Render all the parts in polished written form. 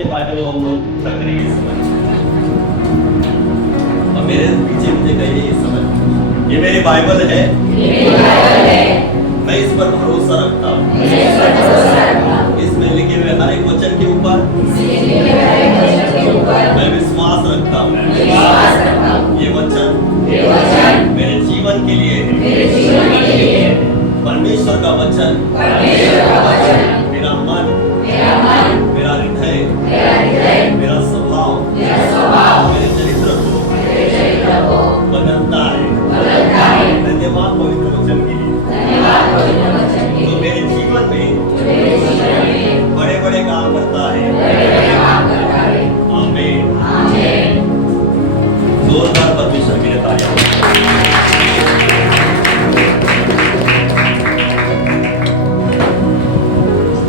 ये बाइबल हम लोग पढ़ रहे हैं इस समय, और मेरे पीछे मुझे कहिए इस समय, ये मेरी बाइबल है, मैं इस पर भरोसा रखता हूँ, इसमें लिखे हुए हर एक वचन के ऊपर मैं विश्वास रखता हूँ। ये वचन मेरे जीवन के लिए है। परमेश्वर का वचन मेरा मन, मेरा हृदय, मेरा स्वभाव, मेरे चरित्र को बदलता है। धन्यवाद पवित्र वचन के लिए, तो मेरे जीवन में बड़े बड़े काम करता है। आमीन। जोरदार परमेश्वर के लिए तालियां।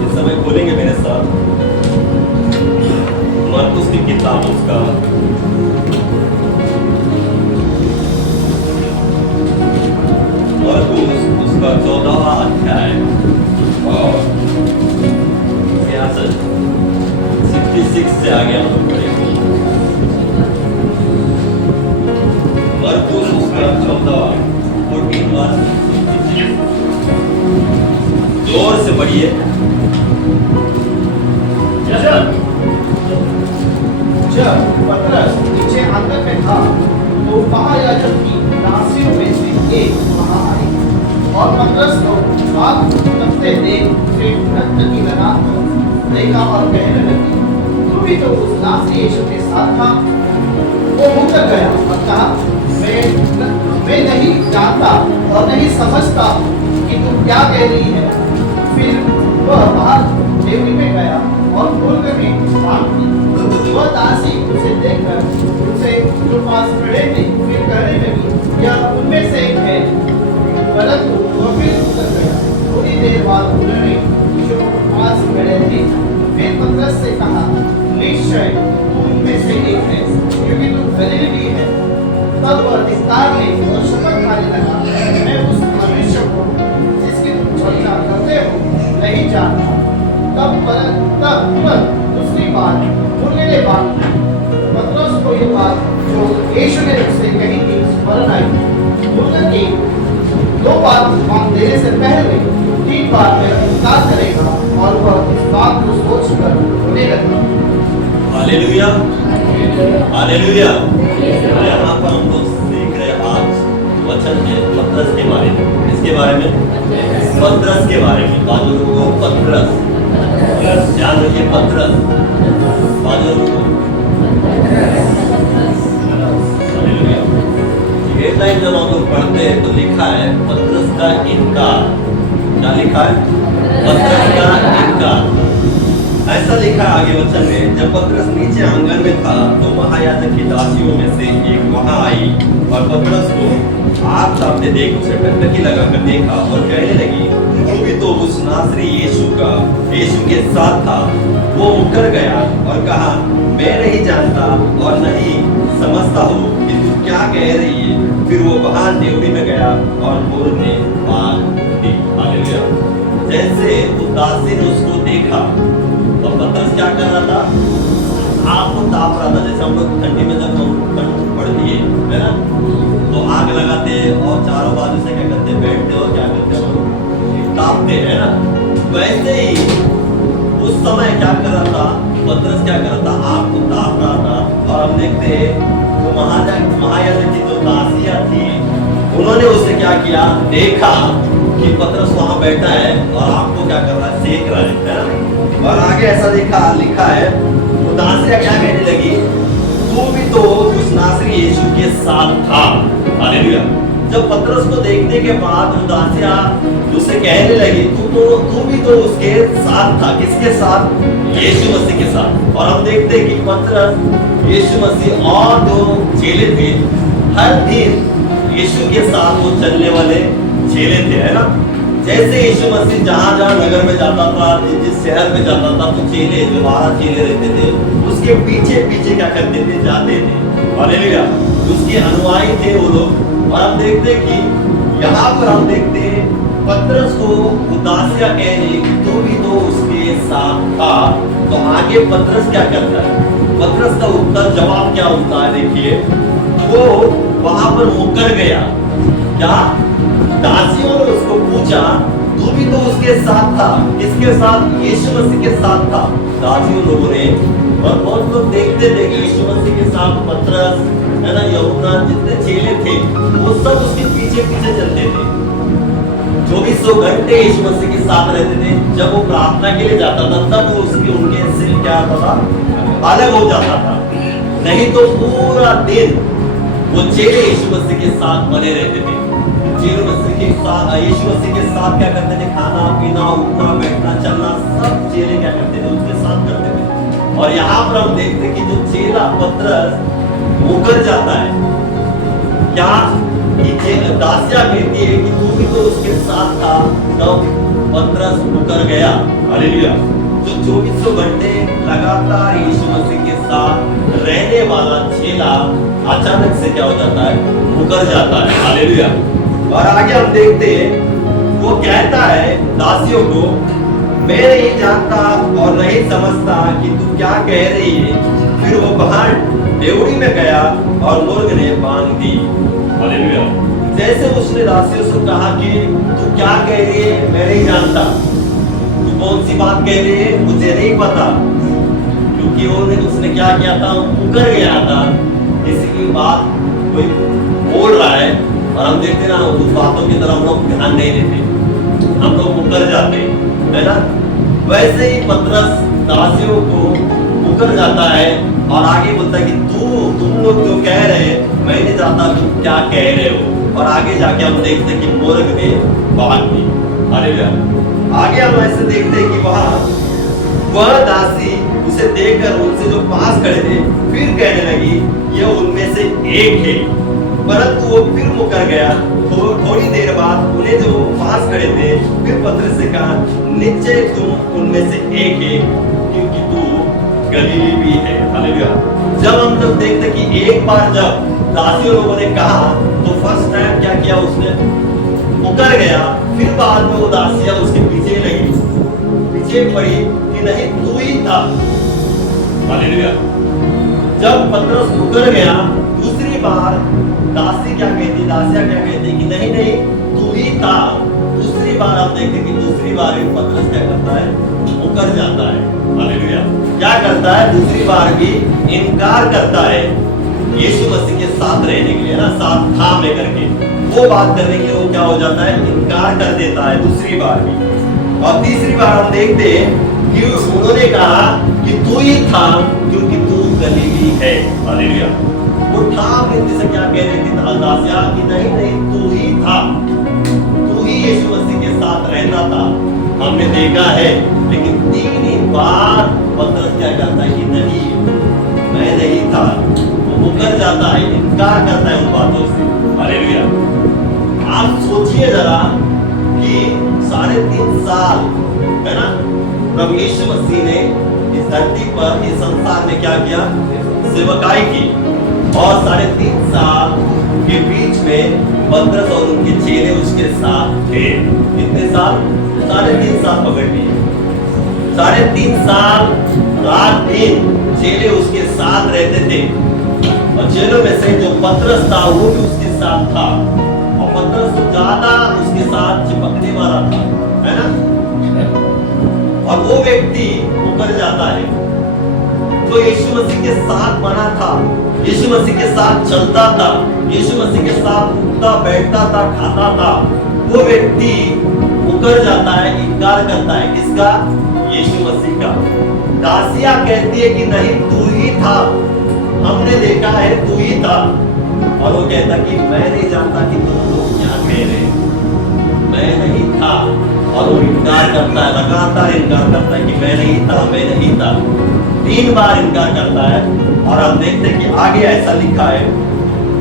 इस समय खोलेंगे मेरे साथ मरकुस की किताब, उसका मरकुस उसका 14वां अध्याय और 66 से आगे हम लोग पढ़ेंगे। मरकुस उसका 14वां 14 जोर से पढ़िए। जब पतरस नीचे अंदर में था तो महायाजक की दासियों में से एक वहां आई और पतरस को बात करते देख उसे नर्तकी बनाकर देखा और कहने लगी, तू भी तो उस नासरी यीशु के साथ था। वो मुकर गया और कहा, मैं नहीं जानता और नहीं समझता कि तू क्या कह रही है। फिर वह बाहर डेवरी में गया और खोलकर में भाग दी। वह दासी उसे देखकर उसे जो पास खड़े थे फिर कहने लगी, यह उनमें से एक है। परंतु वह फिर उतर गया। थोड़ी देर बाद उन्होंने जो पास खड़े थे फिर पतरस से कहा, निश्चय तू उनमें से एक है, क्योंकि तू गलीली है। तब वह धिक्कार ले और शपथ खाने लगा, मैं उस मनुष्य को जिसकी तुम चर्चा करते हो नहीं जानता। तब तुरंत दूसरी बार बोलने के बाद पतरस को ये बात जो यीशु ने उससे कही थी स्मरण आई। मुर्दे की 2 बार मांग देने से पहले 3 बार मेरा इनकार करेगा, और वह इस बात को सोचकर रोने लगा। Hallelujah, hallelujah. यहाँ पर हम लोग सीख रहे आज वचन है पतरस के बारे में। इसके बारे में पतरस के बारे में बाजू को पतरस, ध्यान रखिए पतरस, बाजू को हेडलाइन जब हम लोग पढ़ते हैं तो लिखा है पतरस का इनकार। क्या लिखा है? पतरस का इनकार। ऐसा लिखा आगे वचन में, जब पतरस नीचे आंगन में था तो महायाजक की दासियों में से एक वहां आई और पतरस को आग तापते देख उसे टकटकी लगाकर देखा और कहने लगी, तू भी तो उस नासरी यीशु के साथ था। वो मुकर गया और कहा, मैं नहीं जानता और नहीं समझता हूँ कि तू क्या कह रही है। फिर वो बाहर डेवरी में गया और बोलने भाग दी। हालेलुया। जैसे उस दासी ने उसको देखा और पतरस क्या कर रहा था? आग को ताप रहा था। जैसे हम लोग ठंडी में जब ठंड पड़ती है ना, तो आग लगाते और चारों बाजू से क्या करते, बैठते और क्या करते हो, तापते है ना। वैसे ही उस समय क्या कर रहा था पतरस, क्या कर रहा था? आग को ताप रहा था। और हम देखते हैं तो महायाजक की जो दासियां थी उन्होंने उससे क्या किया, देखा कि पतरस वहां बैठा है और आग को क्या कर रहा है, सेक रहा है ना। और आगे ऐसा लिखा है, तो दासियां क्या कहने लगी, तू भी तो उस नासरी यीशु के साथ था। हालेलुया। जब पतरस को देखने के बाद वो दासियां उससे कहने लगी, तू भी तो उसके साथ था। किसके साथ? यीशु मसीह के साथ। और हम देखते हैं कि पतरस, यीशु मसीह और जो चेले थे, हर दिन यीशु के साथ वो चलने वाले चेले थे, है ना। जैसे यीशु मसीह जहाँ जहाँ नगर में जाता था, जिस शहर में जाता था, तो चेले जो 12 चेले रहते थे उसके पीछे पीछे क्या करते थे, जाते थे। हालेलुया। उसके अनुयायी थे वो लोग। और हम देखते हैं कि यहाँ पर हम देखते हैं पतरस को उदासिया कह रही कि तू भी तो उसके साथ था। तो आगे पतरस क्या करता है? पतरस का उत्तर जवाब क्या होता है? देखिए, वो वहां पर मुकर गया। क्या? दासियों ने उसको पूछा, तू भी तो उसके साथ था। किसके साथ? यीशु मसीह के साथ था। दासियों लोगों ने, और बहुत लोग देखते थे कि यीशु मसीह के साथ पतरस, है ना, यूहन्ना, जितने चेले थे वो सब उसके पीछे पीछे चलते थे। 2400 घंटे यीशु मसीह के साथ रहते थे। जब वो प्रार्थना के लिए जाता था तब वो उसके उनके से क्या होता था? अलग हो जाता था। नहीं तो पूरा दिन वो चेले यीशु मसीह के साथ बने रहते थे। यीशु मसीह के साथ क्या करते थे? खाना पीना, उठना बैठना चलना, सब चेले क्या करते थे? उसके साथ करते थे। और यहाँ पर हम देखते हैं कि जो चेला पतरस मुकर जाता है, क्या दासिया कहती है कि तू भी तो उसके साथ था, तब पतरस मुकर गया। हालेलुया। जो 2400 घंटे लगातार यीशु मसीह के साथ रहने वाला चेला अचानक से क्या हो जाता है? मुकर जाता है। हालेलुया। और आगे हम देखते हैं, वो कहता है दासियों को, मैं नहीं जानता और नहीं समझता कि तू क्या कह रही है। फिर वो बाहर डेवड़ी में गया और मुर्ग ने बांध दी। हालेलुया। जैसे उसने दासियों से कहा कि तू क्या कह रही है, मैं नहीं जानता, तू कौन सी बात कह रही है, मुझे नहीं पता, क्योंकि उसने क्या किया था? मुकर गया था। किसी की बात कोई बोल रहा है और हम देखते ना, उस बातों की तरफ हम लोग ध्यान नहीं देते, हम लोग मुकर जाते, है ना। वैसे ही पतरस दासियों को मुकर जाता है और आगे बोलता है कि तुम लोग जो कह रहे हैं, मैं नहीं जानता तुम क्या कह रहे हो। और आगे जाके हम देखते हैं कि मुर्ग ने बांध दी। हालेलुया। आगे हम ऐसे देखते हैं कि वह दासी उसे देखकर उनसे जो पास खड़े थे फिर कहने लगी, यह उनमें से एक है। परंतु वो फिर मुकर गया। थोड़ी देर बाद उन्हें जो पास खड़े थे फिर पतरस से कहा, निश्चय तुम उनमें से एक है, क्योंकि तू गलीली भी है। हालेलुया। जब हम लोग देखते कि एक बार जब दासियों लोगों ने कहा तो फर्स्ट टाइम क्या किया? उसने मुकर गया। फिर बाद में वो दासियां उसके पीछे लगी, पीछे पड़ी कि नहीं तू ही था। हालेलुया। जब पतरस मुकर गया दूसरी बार, दासियां क्या कहती कि नहीं नहीं तू ही था। दूसरी बार हम देखते कि दूसरी बार पतरस क्या करता है? मुकर जाता है। हालेलुया। क्या करता है? दूसरी बार भी इनकार करता है यीशु मसीह के साथ रहने के लिए, ना, साथ थाम लेकर के वो बात करने के लिए वो क्या हो जाता है? इनकार कर देता है दूसरी बार भी। और तीसरी बार हम देखते हैं कि उन्होंने कहा कि तू ही था, क्योंकि तू गलीली है। हालेलुया। वो ठाम लेते से क्या कह रही थी दासियां कि नहीं नहीं तू ही था, तू ही यीशु मसीह के साथ रहता था, हमने देखा है। लेकिन 3 बार पतरस क्या करता है कि नहीं मैं नहीं था। वो मुकर जाता है, इनकार करता है उन बातों से। हालेलुया। आप सोचिए जरा कि 3.5 साल, है ना, प्रभु यीशु मसीह ने इस धरती पर, इस संसार में क्या किया? सेवकाई की। और 3.5 साल के बीच में पतरस और उनके चेले उसके साथ थे। कितने साल? 3.5 साल पकड़ लिए। 3.5 साल रात दिन चेले उसके साथ रहते थे। और चेलों में से जो पतरस था वो भी उसके साथ था। और पतरस तो ज्यादा उसके साथ चिपकने वाला था, है ना। और वो व्यक्ति मुकर जाता है जो यीशु मसीह के साथ बना था, यीशु मसीह के साथ चलता था, यीशु मसीह के साथ उठता बैठता था, खाता था। वो व्यक्ति मुकर जाता है, इनकार करता है। किसका? यीशु मसीह का। दासियां कहती है कि नहीं तू ही था, हमने देखा है तू ही था। और वो कहता कि मैं नहीं जानता कि तुम लोग क्या कह रहे हैं, मैं नहीं था। और वो इनकार करता है, लगातार इनकार करता है कि मैं नहीं था, मैं नहीं था। 3 बार इनकार करता है। और हम देखते हैं कि आगे ऐसा लिखा है,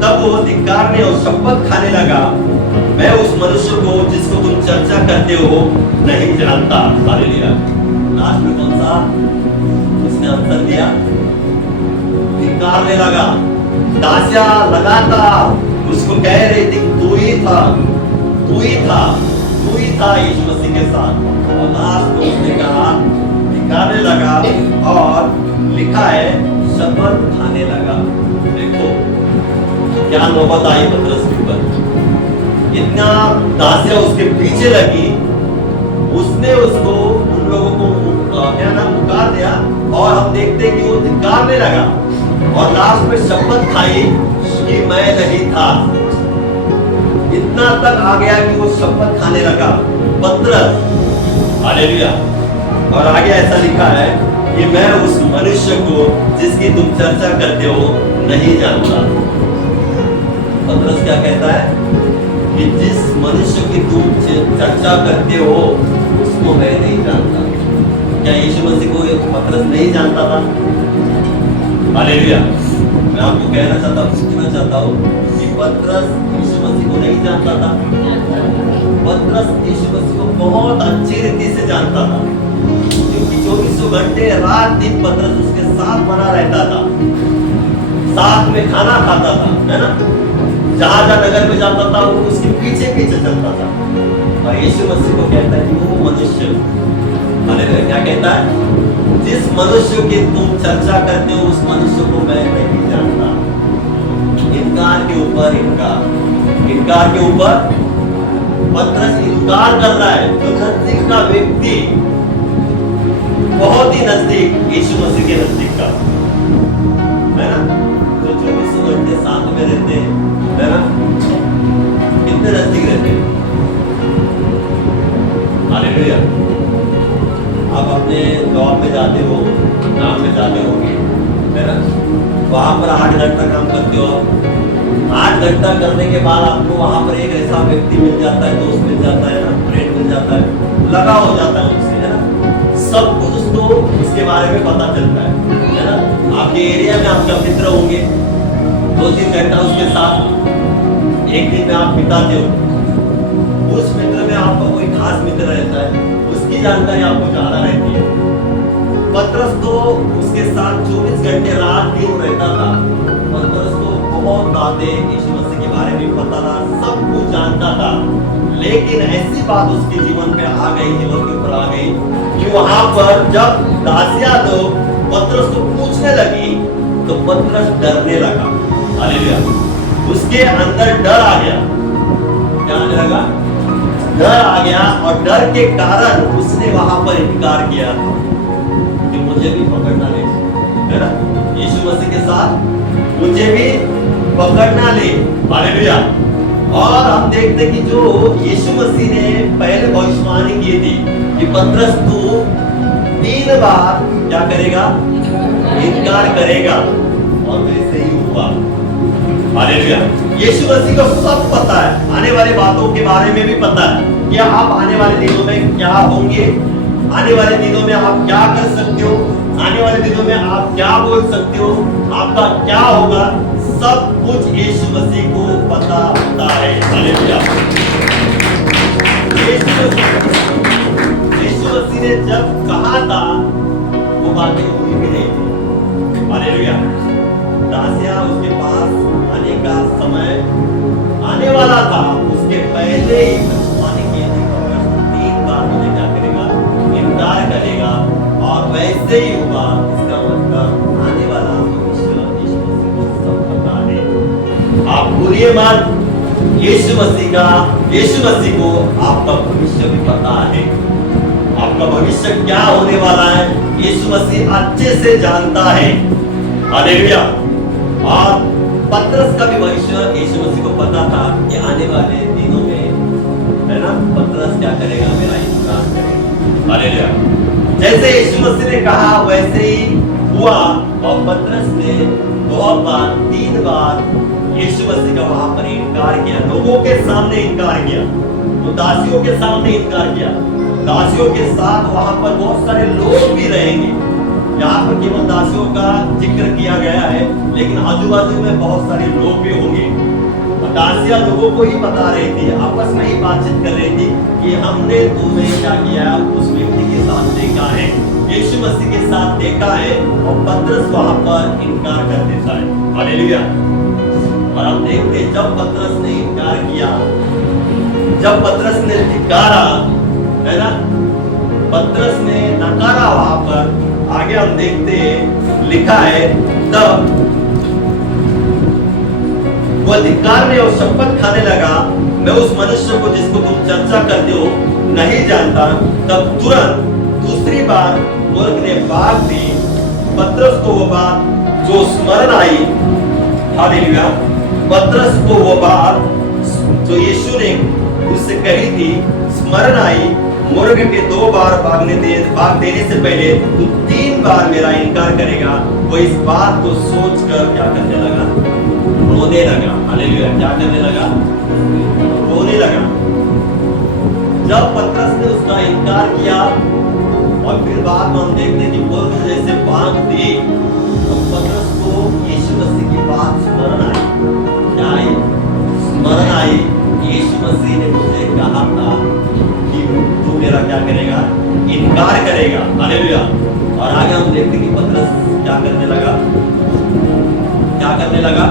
तब वो धिक्कारने और शपथ खाने लगा, मैं उस मनुष्य को जिसको तुम चर्चा करते हो नहीं जानता। हालेलुया। लास्ट में कौन सा उसने आंसर दिया? धिक्कारने लगा। दासियां लगातार उसको कह रही थी तू ही था, तू ही था, तू ही था यीशु मसीह के साथ। और लास्ट में उसने कहा धिक्कारने लगा और लिखा है शपथ खाने लगा। देखो क्या नौबत आई पतरस के ऊपर, इतना दासिया उसके पीछे लगी, उसने उसको उन लोगों को क्या नाम पुकार दिया और हम देखते हैं कि वो धिक्कारने लगा और लास्ट में शपथ खाई कि मैं नहीं था। इतना तक आ गया कि वो शपथ खाने लगा पतरस। हालेलुया। और आगे ऐसा लिखा है कि मैं उस मनुष्य को जिसकी तुम चर्चा करते हो नहीं जानता। पतरस क्या कहता है कि जिस मनुष्य की तुम चर्चा करते हो उसको मैं नहीं जानता। क्या यीशु मसीह को पतरस नहीं जानता था? हालेलुया। मैं आपको कहना चाहता हूँ, पूछना चाहता हूँ कि पतरस यीशु मसीह को नहीं जानता था। पतरस यीशु मसीह को बहुत अच्छी रीति से जानता था, क्योंकि 24 घंटे रात दिन पतरस उसके साथ बना रहता था, साथ में खाना खाता था, है ना। जहां जहां नगर में जाता था वो उसके पीछे पीछे चलता था। और यीशु मसीह को कहता है कि वो मनुष्य, हालेलुया, क्या कहता है? जिस मनुष्य की तुम चर्चा करते हो उस मनुष्य को मैं नहीं जानता। इनकार के ऊपर इनकार के ऊपर पतरस इनकार कर रहा है। जो नजदीक का व्यक्ति, बहुत ही नजदीक यीशु मसीह के नजदीक का, है ना, जो 24 घंटे साथ में रहते हैं, है ना, कितने नजदीक रहते हैं। हालेलुया। आप अपने जॉब में जाते हो, काम में जाते होंगे, है ना, वहां पर 8 घंटा काम करते हो। 8 घंटा करने के बाद आपको वहां पर एक ऐसा व्यक्ति मिल जाता है, दोस्त मिल जाता है ना, फ्रेंड मिल जाता है, लगा हो जाता है उससे, है ना, सब कुछ उसको उसके बारे में पता चलता है ना। आपके एरिया में आपका मित्र होंगे, 2-3 घंटा उसके साथ एक दिन में आप बिताते हो। उस मित्र में आपका कोई खास मित्र रहता है, उसकी जानकारी आपको ज्यादा रहती है। पतरस तो उसके साथ 24 घंटे रात दिन रहता था। पतरस को बहुत बातें यीशु मसीह के बारे में पता था, सब कुछ जानता था। लेकिन ऐसी बात उसके जीवन पे आ गई, जीवन के ऊपर आ गई कि वहां पर जब दासिया लोग पतरस को पूछने लगी तो पतरस डरने लगा। हालेलुया। उसके अंदर डर आ गया। क्या आने लगा? डर आ गया। और डर के कारण उसने वहां पर इनकार किया कि मुझे भी पकड़ना ले, है ना, यीशु मसीह के साथ मुझे भी पकड़ना ले। हालेलुया। और हम देखते कि जो यीशु मसीह ने पहले भविष्यवाणी की थी कि पतरस तू 3 बार क्या करेगा? इनकार करेगा, और वैसे ही हुआ। हालेलुया। यीशु मसीह को सब पता है, आने वाली बातों के बारे में भी पता है कि आप आने वाले दिनों में क्या होंगे, आने वाले दिनों में आप क्या कर सकते हो, आने वाले दिनों में आप क्या बोल सकते हो, आपका क्या होगा, सब कुछ यीशु मसीह को पता होता है। हालेलुया। यीशु मसीह ने जब कहा था वो बातें हुई भी नहीं थी। हालेलुया। दासिया उसके पास आने का समय आने वाला था, उसके पहले ही भविष्यवाणी की थी कि 3 बार मुझे क्या करेगा? इनकार करेगा, और वैसे ही हुआ। इसका मतलब आने वाला भविष्य यीशु मसीह को सब पता है। आप भूलिए मत, यीशु मसीह को आपका भविष्य भी पता है। आपका भविष्य क्या होने वाला है यीशु मसीह अच्छे से जानता है। हालेलुया। और पतरस का भी भविष्य यीशु मसीह को पता था कि आने वाले दिनों में, है ना, पतरस क्या करेगा? मेरा इनकार करेगा। हालेलुया। जैसे यीशु मसीह ने कहा वैसे ही हुआ, और पतरस ने 2 बार 3 बार यीशु मसीह का वहां पर इनकार किया, लोगों के सामने इनकार किया, तो दासियों के सामने इनकार किया। दासियों के साथ वहां पर बहुत सारे लोग भी रहेंगे। यहाँ पर केवल दासियों का जिक्र किया गया है, लेकिन आजू बाजू में बहुत सारे लोग भी होंगे। दासिया लोगों को ही बता रही थी, आपस में ही बातचीत कर रही थी कि हमने तुम्हें क्या किया, उस व्यक्ति के साथ देखा है, यीशु मसीह के साथ देखा है। और पतरस वहां पर इनकार कर देता है। हालेलुया। और हम देखते जब पतरस ने इनकार किया, जब पतरस ने धिक्कारा, है ना, पतरस ने नकारा वहां पर। आगे हम देखते हैं, लिखा है तब वो धिक्कारने और शपथ खाने लगा, मैं उस मनुष्य को जिसको तुम चर्चा करते हो नहीं जानता। तब तुरंत दूसरी बार मूर्ख ने बात दी। पतरस को वो बात जो स्मरण आई, हालेलुया, पतरस को वो बात जो यीशु ने उससे कही थी स्मरण आई। मुर्ग के 2 बार भाग देने से पहले तू 3 बार मेरा इनकार करेगा। वो इस बात को सोचकर क्या करने लगा? रोने लगा। हालेलुया, क्या करने लगा? रोने लगा। जब पतरस ने उसका इनकार किया और फिर बाद में हम देखते हैं कि मुर्ग जैसे भाग दी, तो पतरस को यीशु मसीह की बात स्मरण आई। क्या आई? स्मरण आई, यीशु मसीह ने मुझे कहा था कि तू मेरा क्या करेगा? इनकार करेगा। हालेलुया। और आगे हम देखते हैं कि पतरस क्या करने लगा? क्या करने लगा?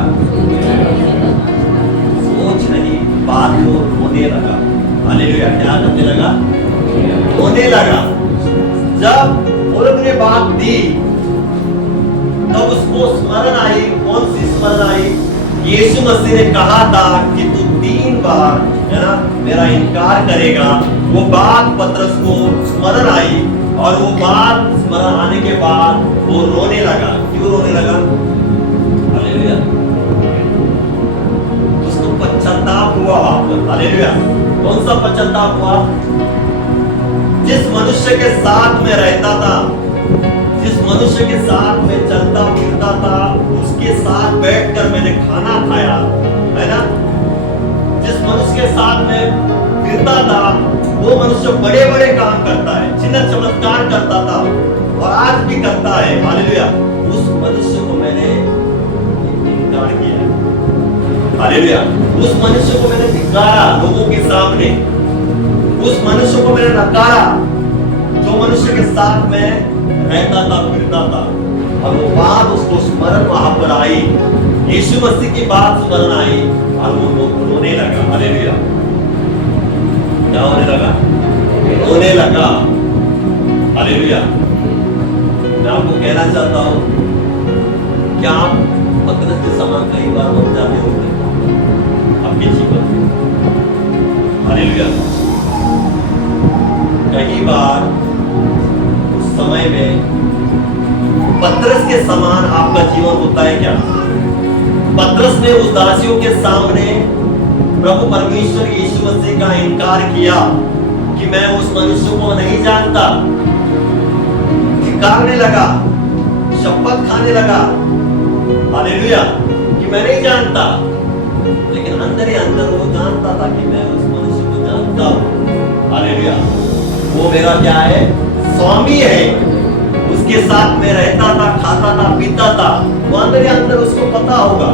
सोच नहीं, बात को रोने लगा। हालेलुया, क्या करने लगा? रोने लगा। जब मुर्ग ने बात दी तब उसको स्मरण आई। कौन सी स्मरण आई? यीशु मसीह ने कहा था कि तू 3 बार, है ना, मेरा इनकार करेगा। वो बात पतरस को स्मरण आई और वो बात स्मरण आने के बाद वो रोने लगा। क्यों रोने लगा? हालेलुया, उसको पश्चाताप हुआ वहां पर। हालेलुया, कौन सा पश्चाताप हुआ? जिस मनुष्य के साथ में रहता था, जिस मनुष्य के साथ में चलता फिरता था, उसके साथ बैठकर मैंने खाना खाया, है ना। जिस मनुष्य के साथ में फिरता था वो मनुष्य बड़े बड़े काम करता है, चिन्ह चमत्कार करता था और आज भी करता है। हालेलुया, उस मनुष्य को मैंने इनकार किया। हालेलुया, उस मनुष्य को मैंने धिक्कारा लोगों के सामने। उस मनुष्य को मैंने नकारा जो मनुष्य के साथ में रहता था, फिरता था। और वो बात उसको स्मरण वहां पर आई, यीशु मसीह की बात स्मरण आई और वो रोने लगा। हालेलुया, क्या होने लगा? रोने लगा। हालेलुया। मैं आपको कहना चाहता हूं, क्या आप पतरस के समान कई बार बन जाते होंगे आपके जीवन में? हालेलुया, कई बार उस समय में पतरस के समान आपका जीवन होता है क्या? पतरस ने उस दासियों के सामने प्रभु परमेश्वर यीशु मसीह का इनकार किया कि मैं उस मनुष्य को नहीं जानता। धिक्कारने लगा, शपथ खाने लगा, हालेलुया, कि मैं नहीं जानता। लेकिन अंदर ही अंदर वो जानता था कि मैं उस मनुष्य को जानता हूं। हालेलुया, वो मेरा क्या है? स्वामी है। उसके साथ में रहता था, खाता था, पीता था। वो अंदर ही अंदर उसको पता होगा,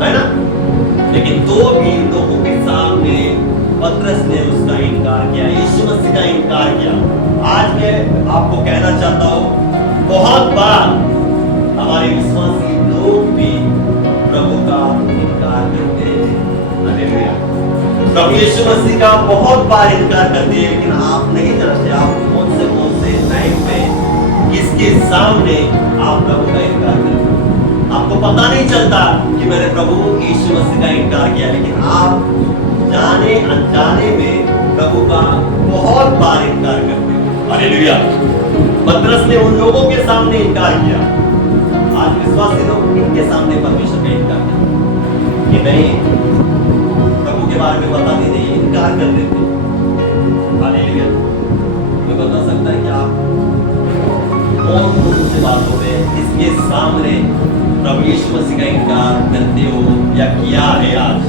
है ना। लेकिन तो भी लोगों के सामने पतरस ने उसका इनकार किया, यीशु मसीह का इनकार किया। आज मैं आपको कहना चाहता हूं, बहुत बार हमारे विश्वासी लोग भी प्रभु का इनकार करते हैं। हालेलुया, प्रभु यीशु मसीह का बहुत बार इनकार करते हैं। लेकिन आप नहीं जानते आप कौन से टाइम पे किसके सामने आप प्रभु का इनकार करते हैं। आपको पता नहीं चलता कि मैंने प्रभु यीशु मसीह का इनकार किया, लेकिन आप जाने अनजाने में प्रभु का बहुत बार इनकार करते हैं। हालेलुया, पतरस ने उन लोगों के सामने इनकार किया। आज विश्वासी लोग इनके सामने परमेश्वर का इनकार करते कि नहीं, प्रभु के बारे में बताते नहीं, इनकार कर देते। हालेलुया, मैं बता सकता है कि आप कौन से बातों पे इसके सामने प्रभु यीशु मसीह का इनकार करते हो या किया है आज?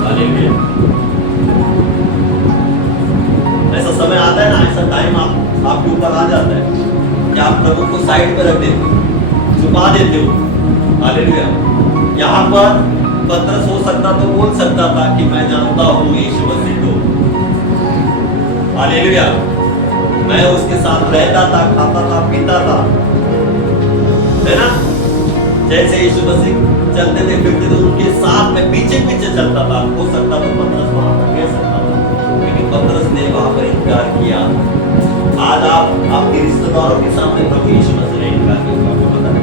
हालेलुया, ऐसा समय आता है ना, ऐसा टाइम आपके ऊपर आ जाता है कि आप प्रभु को साइड पे रख देते हो, छुपा देते हो। हालेलुया, यहाँ पर पतरस हो सकता तो बोल सकता था कि मैं जानता हूँ यीशु मसीह को। हालेलुया, मैं उसके साथ रहता था, खाता था, पीता था, है ना। जैसे यीशु मसीह चलते थे, फिरते थे, उनके साथ में पीछे पीछे चलता था। हो सकता तो पतरस वहां पर कह सकता था, लेकिन पतरस ने वहां पर इनकार किया। आज आप अपने रिश्तेदारों के सामने प्रभु यीशु मसीह ने इनकार किया, आपको पता है?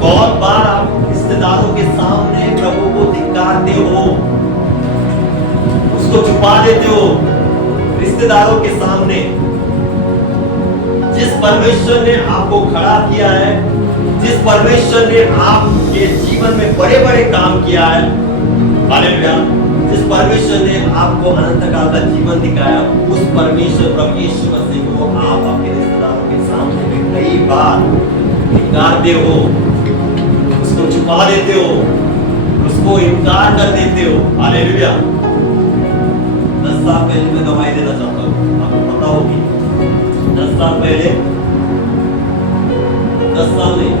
बहुत बार आप रिश्तेदारों के सामने प्रभु को धिक्कारते हो, उसको छुपा देते हो। रिश्तेदारों के सामने जिस परमेश्वर ने आपको खड़ा किया है, जिस परमेश्वर ने आपके जीवन में बड़े बड़े काम किया है, हालेलुया, जिस परमेश्वर ने आपको अनंत काल का जीवन दिखाया, उस परमेश्वर प्रभु यीशु मसीह को आप अपने रिश्तेदारों के सामने में कई बार धिक्कारते हो, उसको छुपा देते हो, उसको इनकार कर देते हो। हालेलुया। 10 साल पहले मैं गवाही देना चाहता हूँ, आपको पता होगी 10 साल पहले, 10 साल नहीं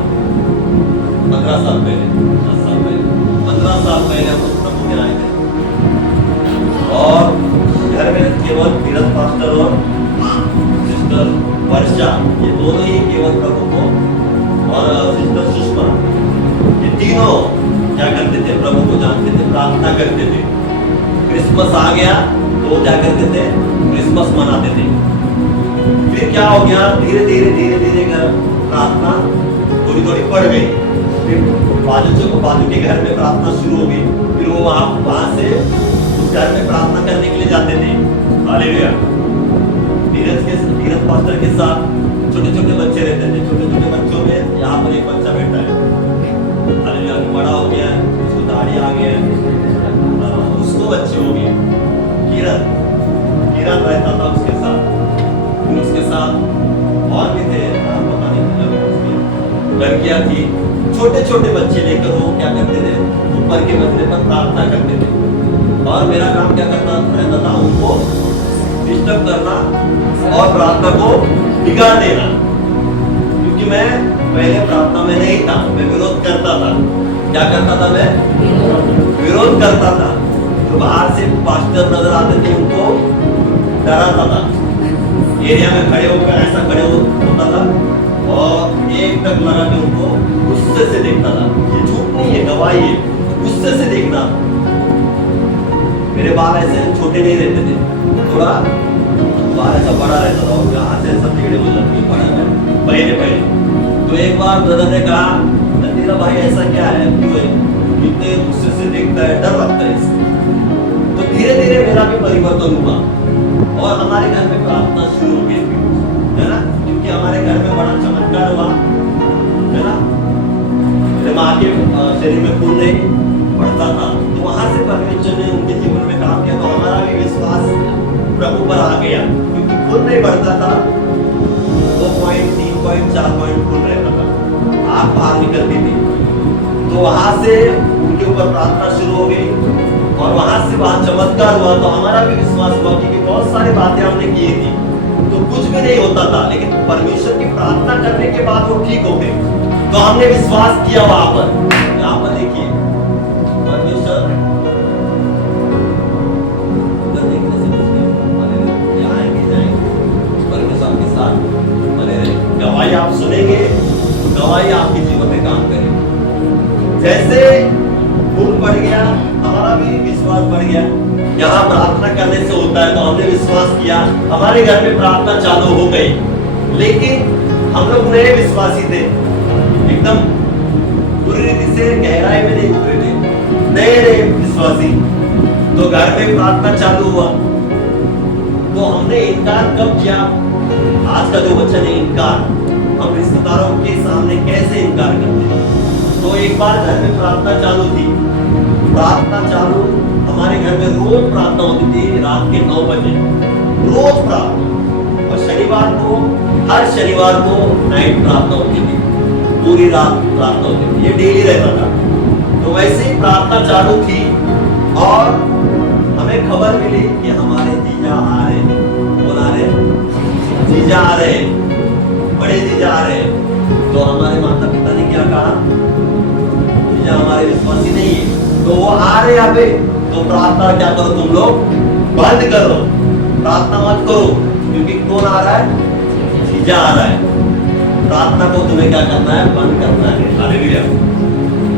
15 साल पहले, 10 साल पहले 15 साल पहले हम लोग प्रभु के आए थे और घर में केवल धीरज पास्टर और सिस्टर वर्षा, ये दोनों ही केवल प्रभु को, और सिस्टर सुषमा, ये तीनों क्या करते थे, प्रभु को जानते थे, प्रार्थना करते थे। क्रिसमस आ गया तो क्या करते थे, क्रिसमस मनाते थे। फिर क्या हो गया, धीरे धीरे प्रार्थना थोड़ी थोड़ी बढ़ गई। फिर बाजू के घर में प्रार्थना शुरू हो गई, फिर वो वहां से उस घर में प्रार्थना करने के लिए जाते थे। हालेलुया। धीरज पास्टर के साथ छोटे छोटे बच्चे रहते थे, छोटे छोटे बच्चों में यहाँ पर एक बच्चा बैठा है, हालेलुया, बड़ा हो गया, उसको दाढ़ी आ गया, उसको बच्चे हो गए। किरण रहता था उसके साथ, फिर उसके साथ और भी थे, पता नहीं, लड़कियां थी। छोटे छोटे बच्चे लेकर वो क्या करते थे, ऊपर के मंदिर पर प्रार्थना करते थे, और मेरा काम क्या करता रहता था, उनको डिस्टर्ब करना और प्रार्थना को बिगाड़ देना, क्योंकि मैं पहले प्रार्थना में नहीं था, मैं विरोध करता था। क्या करता था? मैं विरोध करता था। तो बाहर से पास्टर नजर आते थे, उनको डराता था, एरिया में खड़े होकर ऐसा खड़े होता था और एक टक लगा के उनको गुस्से से देखता था। ये झूठ नहीं है, गवाही है, गुस्से से देखना। मेरे बाल ऐसे छोटे नहीं रहते थे, थोड़ा बाल ऐसा बड़ा रहता था और यहाँ से सब टेढ़े हो जाते थे पहले। तो एक बार ब्रदर ने कहा, तेरा भाई ऐसा क्या है, क्यों है इतने गुस्से से देखता है, डर लगता है इससे। तो धीरे धीरे मेरा भी परिवर्तन हुआ और हमारे घर में प्रार्थना शुरू हो गई, है ना, क्योंकि हमारे घर में बड़ा चमत्कार हुआ, है ना, मेरे माँ के शरीर में खून नहीं बढ़ता था, तो वहां से परमेश्वर ने उनके जीवन में काम किया, तो हमारा भी विश्वास प्रभु पर आ गया, क्योंकि खून नहीं बढ़ता था, 2 पॉइंट 3 पॉइंट 4 पॉइंट खून रहता था, आग बाहर निकलती थी। तो वहां से उनके ऊपर प्रार्थना शुरू हो गई और वहां चमत्कार हुआ, तो हमारा भी विश्वास हुआ, क्योंकि बहुत सारी बातें हमने की थी, तो कुछ भी नहीं होता था, लेकिन परमेश्वर की प्रार्थना करने के बाद वो ठीक हो गए। तो हमने विश्वास किया वहां पर। यहाँ पर देखिए परमेश्वर देखने से आएंगे जाएंगे, परमेश्वर के साथ बने रहे। गवाही आप सुनेंगे, गवाही आपके जीवन में काम करेगी। जैसे खून बढ़ गया, हमारा भी विश्वास बढ़ गया। यहाँ प्रार्थना करने से होता है, तो हमने विश्वास किया, हमारे घर में प्रार्थना चालू हो गई। लेकिन हम लोग नए विश्वासी थे, एकदम पूरी रीति से गहराई में नहीं उतरे थे, नए विश्वासी। तो घर में प्रार्थना चालू हुआ, तो हमने इनकार कब किया? आज का जो वचन है इनकार, हम रिश्तेदारों के सामने कैसे इनकार करते हैं? तो एक बार घर में प्रार्थना चालू थी, प्रार्थना चालू, हमारे घर में रोज प्रार्थना होती थी रात के 9 बजे, रोज प्रार्थना। और शनिवार को, हर शनिवार को नाइट प्रार्थना होती थी, पूरी रात प्रार्थना होती थी, ये डेली रहता था। तो वैसे ही प्रार्थना चालू थी और हमें खबर मिली कि हमारे जीजा आ रहे हैं। कौन आ रहे? जीजा आ रहे, बड़े जीजा आ रहे। तो हमारे माता पिता ने क्या कहा, जीजा हमारे विश्वासी नहीं है, तो वो आ रहे अबे, तो प्रार्थना क्या करो तुम लोग, बंद करो, प्रार्थना मत करो, क्योंकि कौन आ रहा है? जीजा आ रहा है। प्रार्थना को तुम्हें क्या करना है? बंद करना है। हालेलुया।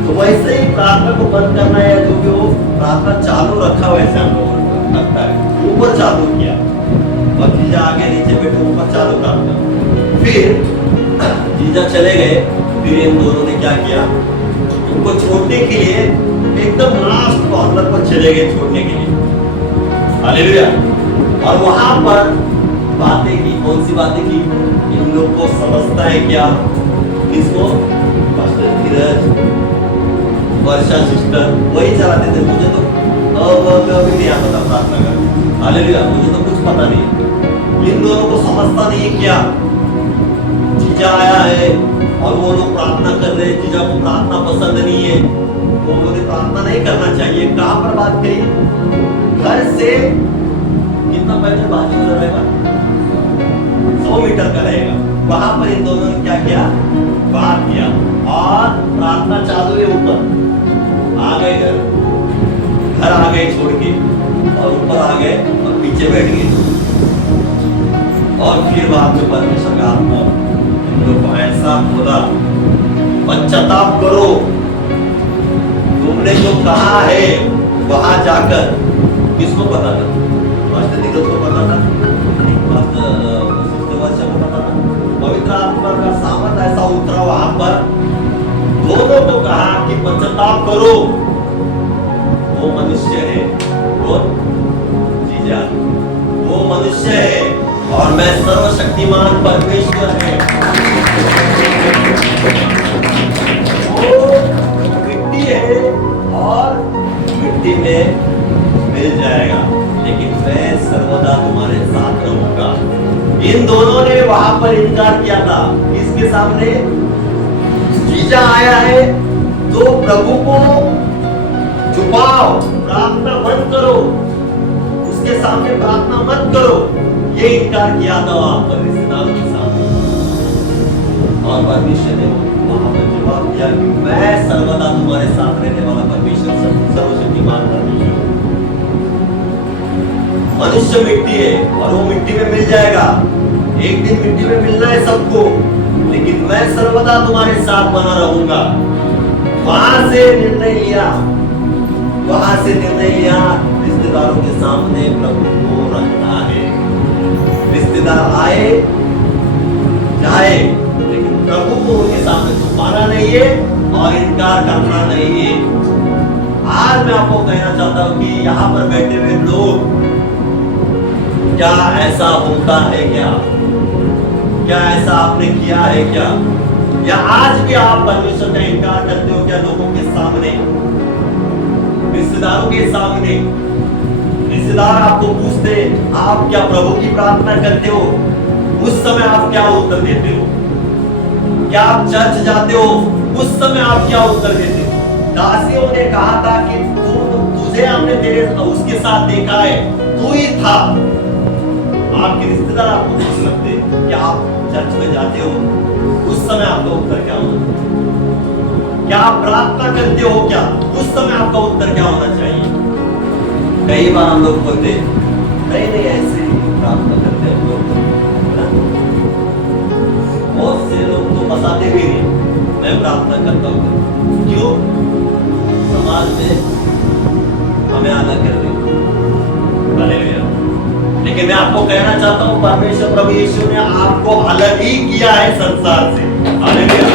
तो वैसे ही प्रार्थना को बंद करना है, जो कि वो प्रार्थना चालू रखा वैसे हम लोगों ने लगता है, ऊपर चालू किया। और जीजा आगे नीचे बैठे ऊपर चालू प्रार्थना। फिर जीजा चले गए, फिर इन दोनों ने क्या किया, उनको छोड़ने के लिए एकदम लास्ट कॉर्नर पर चले गए छोड़ने के लिए। हालेलुया। और वहां पर बातें की, कौन सी बातें की, इन लोग को समझता है क्या, किसको, पास्टर धीरज, वर्षा सिस्टर वही चलाते थे, मुझे तो भी नहीं आता था प्रार्थना करना। हालेलुया, मुझे तो कुछ पता नहीं। इन दोनों को समझता नहीं क्या, जीजा आया है और वो लोग प्रार्थना कर रहे हैं, जीजा को प्रार्थना पसंद नहीं है, तो उन्होंने प्रार्थना नहीं करना चाहिए। कहां पर बात कही, घर से कितना पैदल बाजी हो रहेगा, 100 मीटर का रहेगा, वहां पर इन दोनों ने क्या किया, बात किया और प्रार्थना चालू है। ऊपर आ गए, घर आ गए छोड़ के, और ऊपर आ गए और पीछे बैठ गए। और फिर बाद में परमेश्वर का आत्मा को ऐसा बोला, पश्चाताप करो, तुमने जो कहा है वहां जाकर, किसको पता था, पास्टर धीरज को पता था, पास्टर वर्षा को पता था, पवित्र आत्मा का सामर्थ ऐसा उतरा वहां पर, दोनों को कहा कि पश्चाताप करो। वो मनुष्य है, वो जीजा, वो मनुष्य है और मैं सर्वशक्तिमान परमेश्वर है। वो मिट्टी है और मिट्टी में मिल जाएगा, लेकिन मैं सर्वदा तुम्हारे साथ रहूंगा। इन दोनों ने वहां पर इनकार किया था, किसके सामने, जीजा आया है तो प्रभु को छुपाओ, प्रार्थना बंद करो, उसके सामने प्रार्थना मत करो, ये इनकार किया था वहां पर रिश्तेदारों के सामने। और परमेश्वर ने वहां पर जवाब दिया कि मैं सर्वदा तुम्हारे साथ रहने वाला परमेश्वर, सर्वशक्तिमान परमेश्वर। मनुष्य मिट्टी है और वो मिट्टी में मिल जाएगा, एक दिन मिट्टी में मिलना है सबको, लेकिन मैं सर्वदा तुम्हारे साथ बना रहूंगा। वहां से निर्णय लिया, वहां से निर्णय लिया, रिश्तेदारों के सामने प्रभु को रखना है। रिश्तेदार आए जाए, लेकिन प्रभु को उनके सामने छुपाना नहीं है और इनकार करना नहीं है। आज मैं आपको कहना चाहता हूं कि यहाँ पर बैठे हुए लोग, क्या ऐसा होता है क्या, क्या ऐसा आपने किया है क्या, या आज भी आप परमेश्वर का इनकार करते हो क्या लोगों के सामने, रिश्तेदारों के सामने? रिश्तेदार आपको पूछते आप क्या प्रभु की प्रार्थना करते हो, उस समय आप क्या उत्तर देते हो? क्या आप चर्च जाते हो, उस समय आप क्या उत्तर देते हो? दासियों ने कहा था कि तुझे हमने तेरे उसके साथ देखा है, तू ही था। आपके रिश्तेदार आपको पूछ सकते हैं क्या आप चर्च में जाते हो, उस समय आपका उत्तर क्या होना? क्या आप प्रार्थना करते हो क्या, उस समय आपका उत्तर क्या होना चाहिए? कई बार हम लोग बोलते नहीं ऐसे ही प्रार्थना करते हैं लोग, बहुत से लोग तो बताते भी नहीं मैं प्रार्थना करता हूँ। क्यों? समाज में हमें अलग कर दे। हालेलुया। लेकिन मैं आपको कहना चाहता हूँ परमेश्वर प्रभु यीशु ने आपको अलग ही किया है संसार से। हालेलुया।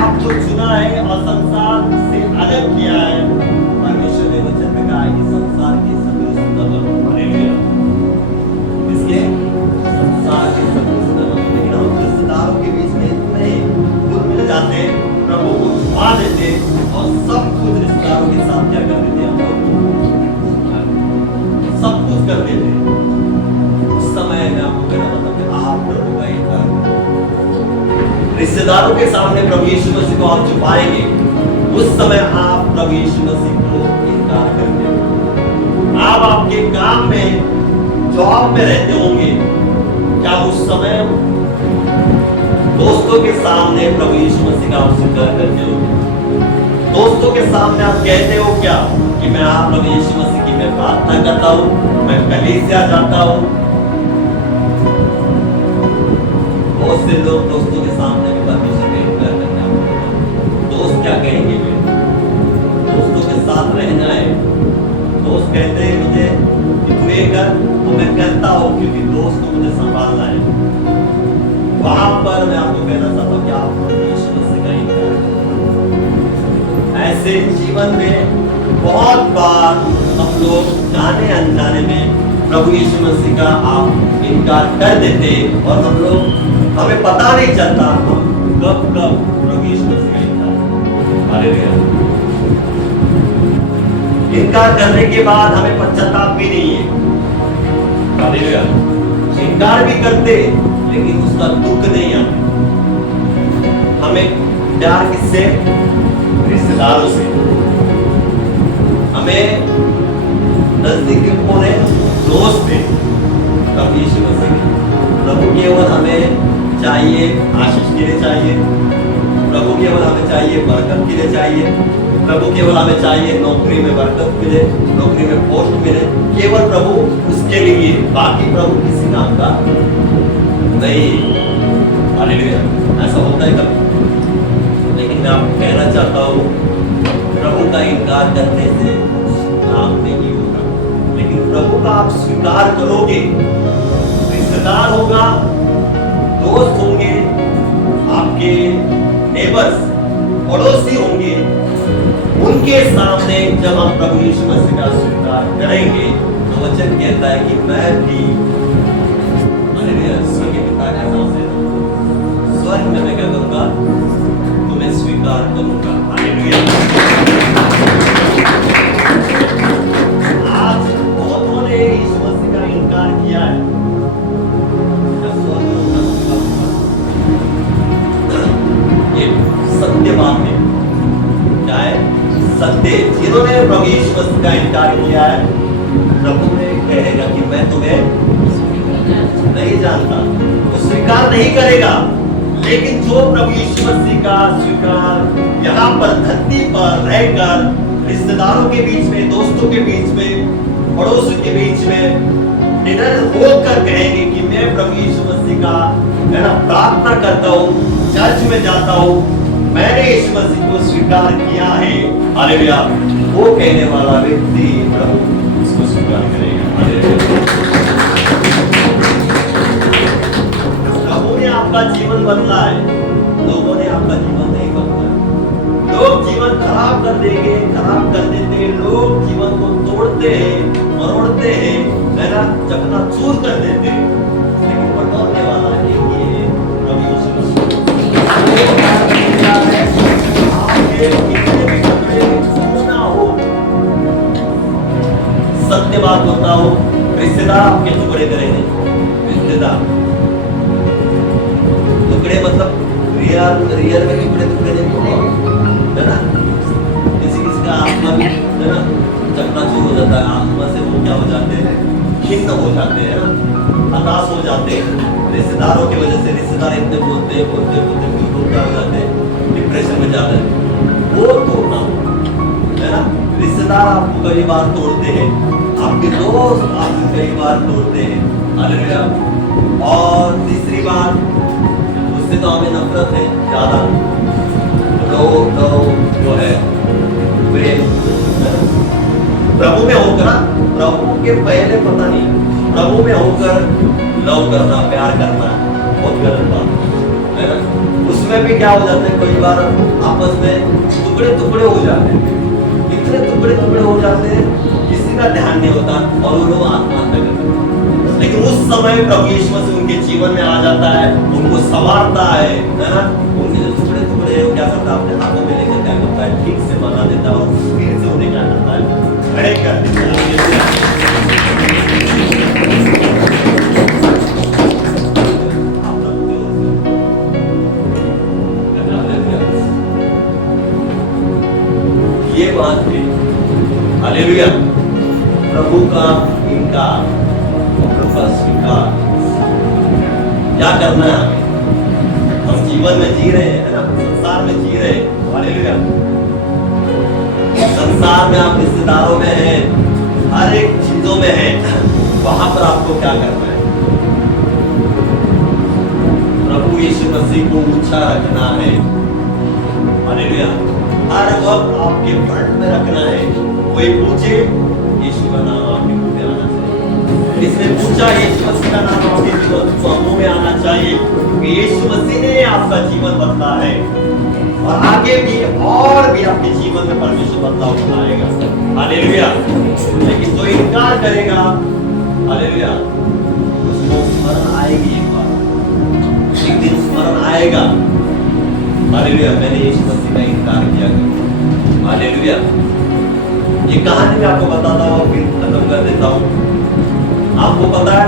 आपको चुना है और संसार से अलग किया है। परमेश्वर ने वचन में कहा है कि संसार के सदृश न बनो। हालेलुया। इसके संसार के सदृश न बनो। लेकिन हम रिश्तेदारों के बीच में इतने घुल मिल जाते हैं, प्रभु को छुपा देते और सब कुछ रिश्तेदारों के साथ क्या कर देते हैं, हम लोग सब कुछ कर देते। उस समय में आपको कहना मतलब कि आप प्रभु का इनकार, रिश्तेदारों के सामने प्रभु यीशु मसीह को आप छुपाएंगे, उस समय आप प्रभु यीशु मसीह को इनकार करते हो। आप आपके काम में, जॉब में रहते होंगे, क्या उस समय दोस्तों के सामने प्रभु यीशु मसीह का आप स्वीकार करते हो? दोस्तों के सामने आप कहते हो क्या कि मैं आप प्रभु यीशु मसीह की मैं प्रार्थना करता हूँ, मैं कलीसिया जाता हूँ? बहुत से लोग दोस्तों के सामने भी परमेश्वर का इनकार करते हैं। दोस्त क्या कहेंगे? दोस्तों के साथ रहना है तो कहते हैं मुझे कि तू ये कर, तो मैं करता हूँ क्योंकि दोस्त को मुझे संभालना है। वहां पर मैं आपको कहना चाहता हूँ कि आप प्रभु यीशु मसीह का इनकार करें। ऐसे जीवन में बहुत बार हम लोग जाने अनजाने में प्रभु यीशु मसीह का आप इनकार कर देते और हम लोग हमें पता नहीं चलता हम कब कब प्रभु यीशु मसीह का इनकार। हालेलुया। इनकार करने के बाद हमें पश्चाताप भी नहीं है। हालेलुया। इनकार भी करते लेकिन उसका दुख नहीं आता। हमें प्यार किससे? रिश्तेदारों से। हमें नजदीकी कौन है? दोस्त है प्रभु यीशु मसीह। प्रभु केवल हमें चाहिए आशीष के लिए चाहिए, प्रभु केवल हमें चाहिए बरकत के लिए चाहिए, प्रभु केवल हमें चाहिए नौकरी में बरकत मिले, नौकरी में पोस्ट मिले, केवल प्रभु उसके लिए, बाकी प्रभु किसी काम का नहीं। हालेलुया। ऐसा होता है कभी? लेकिन मैं आपको कहना चाहता हूँ प्रभु का इनकार करने से लाभ नहीं होगा, लेकिन प्रभु का आप स्वीकार करोगे, रिश्तेदार होगा, दोस्त होंगे, आपके नेबर्स, पड़ोसी होंगे, उनके सामने जब हम प्रभु यीशु मसीह का स्वीकार करेंगे तो वचन कहता है कि मैं भी स्वर्ग के पिता के सामने स्वर्ग में मैं क्या करूंगा? तुम्हें स्वीकार करूंगा। हालेलुया। आज बहुतों ने यीशु मसीह का इनकार किया है। ये सत्य बात है। क्या है? सत्य। जिन्होंने प्रभु यीशु मसीह का इनकार किया है, प्रभु ने कहेगा कि मैं तुम्हें नहीं जानता, वो स्वीकार नहीं करेगा। लेकिन जो प्रभु यीशु मसीह का स्वीकार यहाँ पर धरती पर रहकर रिश्तेदारों के बीच में, दोस्तों के बीच में, पड़ोसियों के बीच में निडर होकर कहेंगे कि मैं प्रभु यीशु मसीह का प्रार्थना करता हूँ, चर्च में जाता हूँ, मैंने यीशु मसीह को स्वीकार किया है। हालेलुया। वो कहने वाला व्यक्ति प्रभु इसको स्वीकार करेगा। प्रभु ने आपका जीवन बदला है, लोगों ने आपका जीवन नहीं बदला। लोग जीवन खराब कर देंगे, खराब कर देते हैं, लोग जीवन को तोड़ते हैं, मरोड़ते हैं, है ना, चकनाचूर कर देते हैं, लेकिन बटोरने वाला एक ही है, प्रभु यीशु मसीह। आपके कितने भी टुकड़े क्यों ना हो, सत्य बात बताओ, रिश्तेदार आपके टुकड़े करेंगे। रिश्तेदार टुकड़े मतलब रियल में टुकड़े नहीं, है ना। किसी का आत्मा भी, है ना, चकनाचूर हो जाता है, आत्मा से वो क्या हो जाते हैं? खिन्न हो जाते हैं, हताश हो जाते हैं रिश्तेदारों की वजह से। रिश्तेदार इतने बोलते बिल्कुल क्या हो जाते हैं? डिप्रेशन में जाते हैं। वो तोड़ना, है ना। रिश्तेदार आपको कई बार तोड़ते हैं, आपके दोस्त आपको कई बार तोड़ते हैं। हालेलुया। और तीसरी बात, उससे तो हमें नफरत है ज्यादा। लोग जो है प्रभु में होकर, प्रभु के पहले पता नहीं, प्रभु में होकर लव करना, प्यार करना बहुत गलत बात है ना। उसमें भी क्या हो जाता है, कई बार आपस में टुकड़े टुकड़े हो जाते हैं, इतने टुकड़े टुकड़े हो जाते हैं, किसी का ध्यान नहीं होता और वो लोग आत्महत्या करते हैं। लेकिन उस समय प्रभु यीशु मसीह उनके जीवन में आ जाता है, उनको संवारता है ना। उनके जो टुकड़े टुकड़े है वो क्या करता है? अपने हाथों में लेकर क्या करता है? ठीक से बना देता है और फिर से उन्हें क्या करता है? खड़े कर देता है। ये बात है। हालेलुया। प्रभु का इनकार, प्रभु का स्वीकार क्या करना है हमें? हम जीवन में जी रहे हैं, है ना, संसार में जी रहे हैं। हालेलुया। संसार में आप रिश्तेदारों में हैं, हर एक चीजों में हैं, वहां पर आपको क्या करना है? प्रभु यीशु मसीह को ऊंचा रखना है। हालेलुया। हर वक्त आपके फ्रंट में रखना है। कोई पूछे यीशु का नाम आपके मुंह में आना चाहिए। इसने पूछा यीशु मसीह का नाम आपके मुंह में आना चाहिए क्योंकि यीशु मसीह ने आपका जीवन बदला है और आगे भी और भी आपके जीवन में परमेश्वर बदलाव बनाएगा। हालेलुया। लेकिन जो इनकार करेगा, हालेलुया, उसको स्मरण आएगी, एक दिन स्मरण आएगा, हालेलुया, मैंने यीशु मसीह का इनकार किया। हालेलुया। ये कहानी मैं आपको बताता हूँ फिर खत्म कर देता हूँ। आपको पता है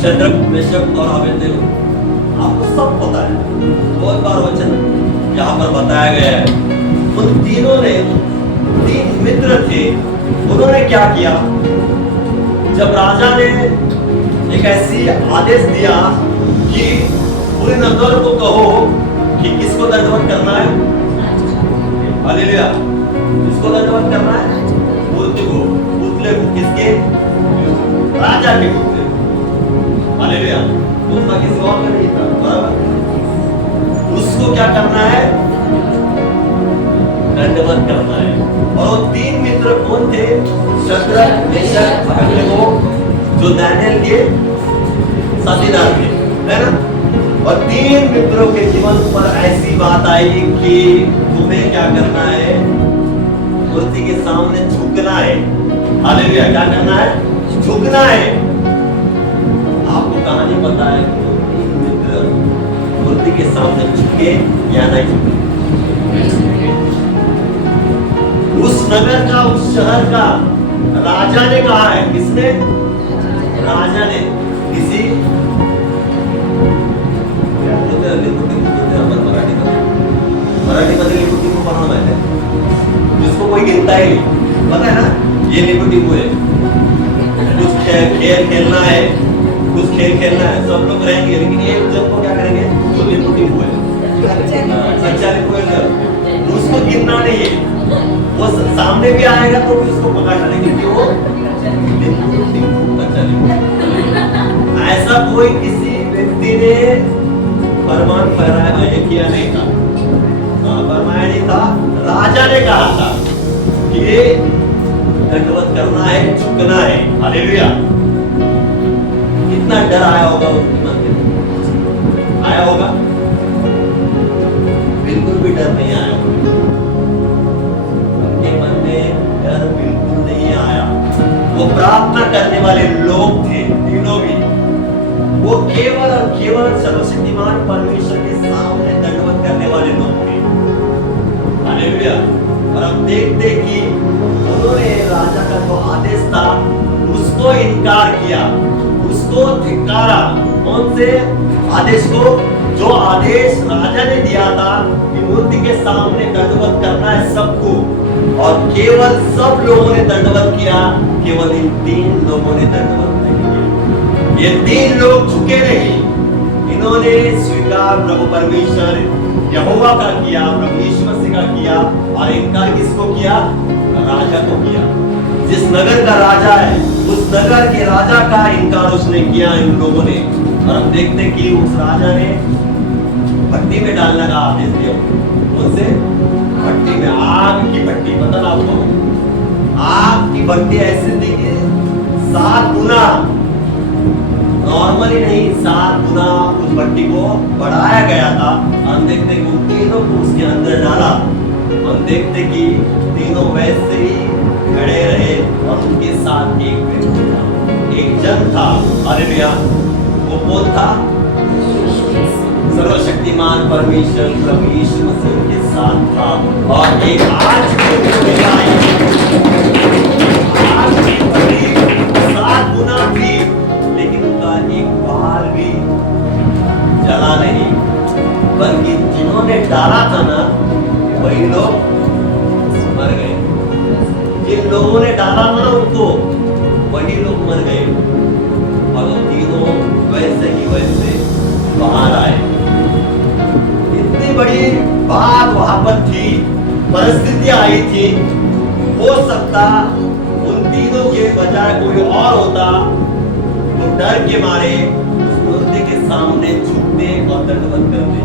शद्रक, मेशक और अबेदनेगो, आपको सब पता है, बहुत बार वचन यहाँ पर बताया गया है। उन तीनों ने, तीन मित्र थे, उन्होंने क्या किया? जब राजा ने एक ऐसी आदेश दिया कि पूरे नगर को कहो कि किसको दंडवत करना है, हालेलुया, किसको दंडवत करना है? मूर्ति को, पुतले को, किसके? राजा के पुतले को, हालेलुया। दूसरा किसी और का नहीं था, बराबर? उसको क्या करना है? दंडवत करना है। और वो तीन मित्र कौन थे? शद्रक, मेशक, अबेदनेगो, जो दानियेल के साथीदार थे, है ना? और तीन मित्रों के जीवन पर ऐसी बात आई कि तुम्हें क्या करना है? मूर्ति के सामने झुकना है। हालेलुया। क्या करना है? झुकना है। आपको कहानी पता है कि वो तीन मित्र मूर्ति के सामने झुके या नहीं झुके? उस नगर का, उस शहर का राजा ने कहा है, किसने? राजा ने, किसी मराठी लिपुटिपू पढ़ा माहिती है, जिसको कोई गिनता ही नहीं, पता है ना? ये लिपुटिपू है। कुछ खेल खेलना है, कुछ खेल खेलना है, सब लोग रहेंगे, लेकिन एक जन को क्या करेंगे? जो लिपुटिपू है, सच्चा लिपु है, उसको गिनना नहीं है। वो सामने भी आएगा तो भी उसको पकड़ना नहीं, क्योंकि वो सच्चा लिपु। ऐसा कोई किसी व्यक्ति ने फरमान फहराया किया नहीं था, फरमाया नहीं था। राजा ने कहा था कि ये दंडवत करना है, झुकना है। हालेलुया। कितना डर आया होगा उनके मन में? आया होगा? बिल्कुल भी डर नहीं आया होगा। उनके मन में डर बिल्कुल नहीं आया। वो प्रार्थना करने वाले लोग थे, तीनों भी। वो केवल और केवल सर्वशक्तिमान परमेश्वर के सामने दंडवत करने वाले लोग थे। हालेलुया। और हम देखते कि उन्होंने राजा का जो आदेश था उसको इनकार किया, उसको धिक्कारा। कौन से आदेश को? जो आदेश राजा ने दिया था कि मूर्ति के सामने दंडवत करना है सबको, और केवल सब लोगों ने दंडवत किया, केवल इन तीन लोगों ने दंडवत नहीं किया। ये तीन लोग झुके नहीं, इन्होंने स्वीकार प्रभु परमेश्वर यहोवा का किया, प्रभु यीशु मसीह का किया, और इनकार किसको किया? राजा को किया। जिस नगर का राजा है उस नगर के राजा का इनकार उसने किया, इन लोगों ने। और हम देखते कि उस राजा ने भट्टी में डालने का आदेश दिया। उनसे भट्टी में, आग की भट्टी, पता ना आपको? आग की भट्टी ऐसे थी कि 7 गुना, नॉर्मली नहीं, 7 गुना उस भट्टी को बढ़ाया गया था। हम देखते कि उन तीनों को उसके अंदर डाला। हम देखते कि तीनों वैसे ही खड़े रहे और उनके साथ एक व्यक्ति था, एक जन था। हालेलुया। वो कौन था? सर्वशक्तिमान परमेश्वर प्रभु यीशु मसीह के साथ था। और एक आज की भट्टी 7 गुना थी, लेकिन उनका एक बाल भी जला नहीं, बल्कि जिन्होंने डाला था ना वही लोग मर गए। जिन लोगों ने डाला था ना उनको, वही लोग मर गए। और वो तीनों वैसे ही वैसे बाहर आए। इतनी बड़ी बात वहां पर थी, परिस्थिति आई थी। हो सकता उन तीनों के बजाय कोई और होता तो डर के मारे उस मूर्ति के सामने झुकते और दंडवत करते,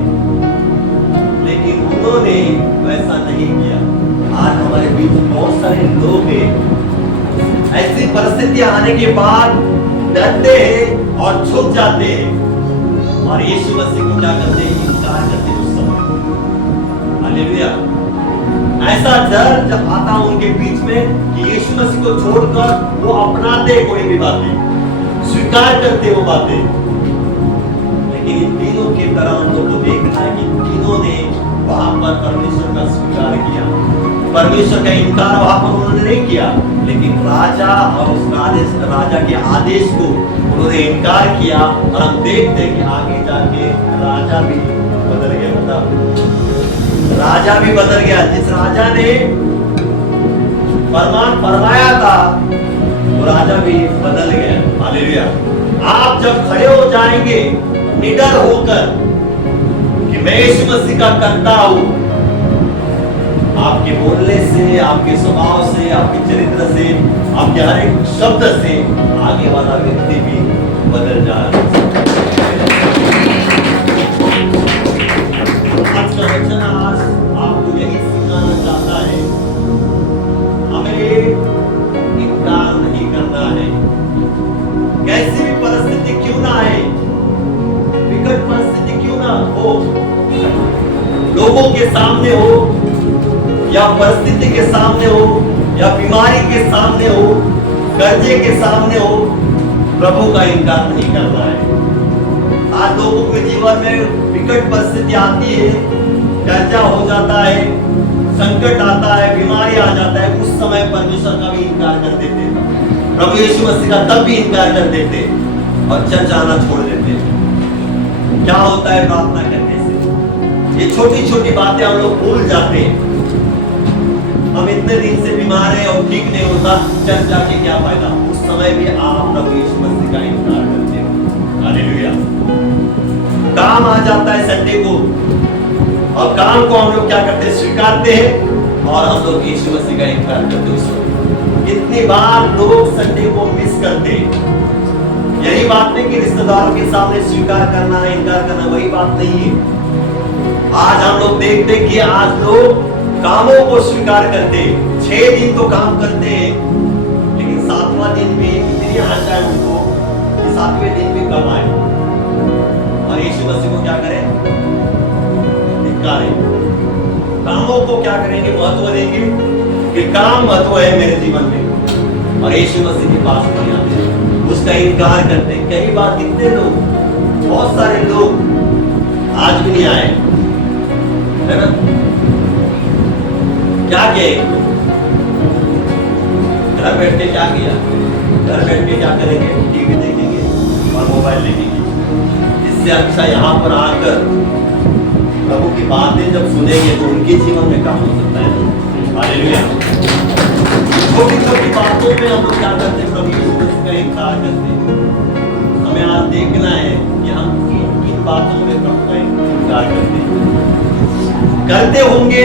लेकिन उन्होंने वैसा नहीं किया। आज हमारे बीच बहुत सारे लोग हैं ऐसी परिस्थितियां आने के बाद डरते हैं और झुक जाते हैं और यीशु मसीह को क्या करते हैं? इनकार करते हैं उस समय। हालेलुया। ऐसा डर जब आता उनके बीच में कि यीशु मसीह को छोड़कर वो अपनाते कोई भी बातें, स्वीकार करते वो बातें। लेकिन इन तीनों की तरह हम लोग को देखना है कि तीनों ने वहां पर परमेश्वर का स्वीकार किया, परमेश्वर का इनकार वहां पर उन्होंने नहीं किया, लेकिन राजा और उस राजा के आदेश को उन्होंने इनकार किया। और हम देखते हैं कि आगे जाके राजा भी बदल गया। मतलब राजा भी बदल गया। जिस राजा ने फरमान फरमाया था वो राजा भी बदल गया। हालेलुया। आप जब खड़े हो जाएंगे निडर होकर कि मैं यीशु मसीह का करता हूं, आपके बोलने से, आपके स्वभाव से, आपके चरित्र से, आपके हर एक शब्द से आगे वाला व्यक्ति भी बदल जाए। आज का वचन आज आपको यही सिखाना चाहता है, हमें इनकार नहीं करना है। कैसी भी परिस्थिति क्यों ना आए, विकट परिस्थिति क्यों ना हो, लोगों के सामने हो या परिस्थिति के सामने हो या बीमारी के सामने हो, कर्जे के सामने हो, प्रभु का इनकार नहीं करना है। आज लोगों के जीवन में विकट परिस्थिति आती है, कर्जा हो जाता है, संकट आता है, बीमारी आ जाता है, उस समय परमेश्वर का भी इनकार कर देते, प्रभु यीशु मसीह का तब भी इनकार कर देते और चर्च आना छोड़ देते। क्या होता है प्रार्थना करने से? ये छोटी छोटी बातें हम लोग भूल जाते हैं। हम इतने दिन से बीमार हैं और ठीक नहीं होता, चर्च जाके क्या फायदा? उस समय भी आप प्रभु यीशु मसीह का इनकार करते हो। हालेलुया। काम आ जाता है संडे को और काम को हम लोग क्या करते हैं? स्वीकारते हैं और हम लोग यीशु मसीह का इनकार करते हैं। इतनी बार लोग संडे को मिस करते हैं। यही बात नहीं कि रिश्तेदारों के सामने स्वीकार करना, इनकार करना, वही बात नहीं है। आज हम लोग देखते हैं कि आज लोग कामों को स्वीकार करते, 6 दिन तो काम करते हैं, लेकिन 7वां दिन भी इतनी आशा है उनको कि 7वें दिन भी कम आए और यीशु मसीह को क्या करें? धिक्कारें। कामों को क्या करेंगे? महत्व देंगे कि काम महत्व है मेरे जीवन में, और यीशु मसीह के पास नहीं आते, उसका इनकार करते हैं। कई बार कितने लोग, बहुत सारे लोग आज भी नहीं आए, है ना? क्या किए? घर बैठ के क्या किया? घर बैठ के क्या करेंगे? टीवी देखेंगे और मोबाइल देखेंगे। इससे अच्छा यहाँ पर आकर प्रभु की बातें जब सुनेंगे तो उनके जीवन में काम हो सकता है। हालेलुया। छोटी छोटी बातों में हम लोग क्या करते हैं? प्रभु यीशु मसीह का इनकार करते हैं। हमें आज देखना है कि हम किन किन बातों में प्रभु का इनकार करते होंगे।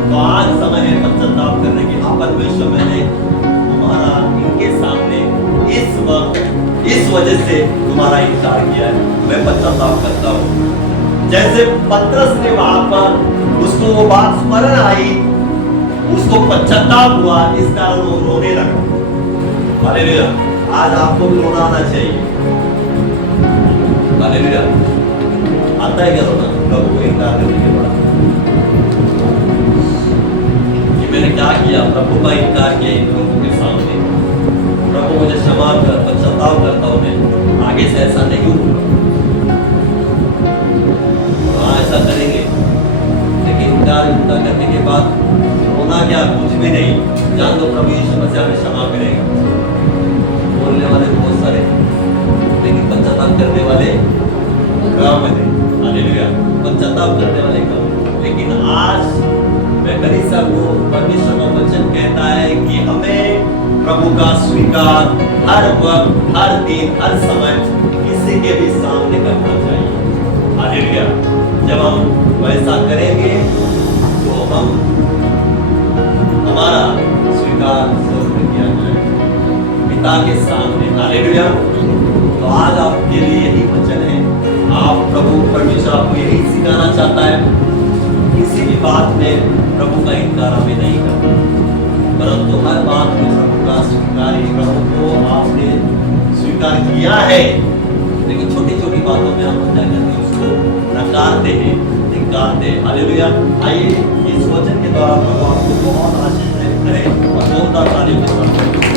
तो आज समय है पश्चाताप करने की। हाँ परमेश्वर, मैंने तुम्हारा इनके सामने इस वक्त इस वजह से तुम्हारा इनकार किया है, मैं पश्चाताप करता हूँ। जैसे पतरस ने वहां पर उसको वो बात स्मरण आई, उसको पश्चाताप हुआ, इस कारण वो रोने लगा। हालेलुया। आज आपको भी रोना आना चाहिए। हालेलुया। आता है क्या रोना प्रभु को इनकार करने के बाद? मैंने क्या किया? प्रभु का इनकार किया इन लोगों के सामने। प्रभु मुझे क्षमा कर, पश्चाताप करता हूँ मैं, आगे से ऐसा नहीं होगा। हाँ ऐसा करेंगे, लेकिन इनकार करने के बाद रोना क्या? कुछ भी नहीं। जान दो प्रभु यीशु मसीह हमें क्षमा करेगा। बोलने वाले बहुत सारे, लेकिन पश्चाताप करने वाले कम है। हालेलुया। पश्चाताप करने वाले कम। लेकिन आज मैं कलीसिया को परमेश्वर का वचन कहता है कि हमें प्रभु का स्वीकार हर वक्त, हर दिन, हर समय किसी के भी सामने करना चाहिए। हालेलुया। जब हम वैसा करेंगे तो हम हमारा स्वीकार स्वर्ग किया जाएगा पिता के सामने। हालेलुया। तो आज आपके लिए यही वचन है। आप प्रभु परमेश्वर आपको यही सिखाना चाहता है, किसी भी बात में प्रभु का इनकार हमें नहीं करना, परंतु हर बात में प्रभु का अस्वीकारी, प्रभु को आपने स्वीकार किया है, लेकिन छोटी छोटी बातों में हम क्या करते हैं, उसको नकारते हैं, धिक्कारते हैं। हालेलुया। आइए इस वचन के द्वारा प्रभु आपको बहुत आशीष करे और बहुत तालियों के साथ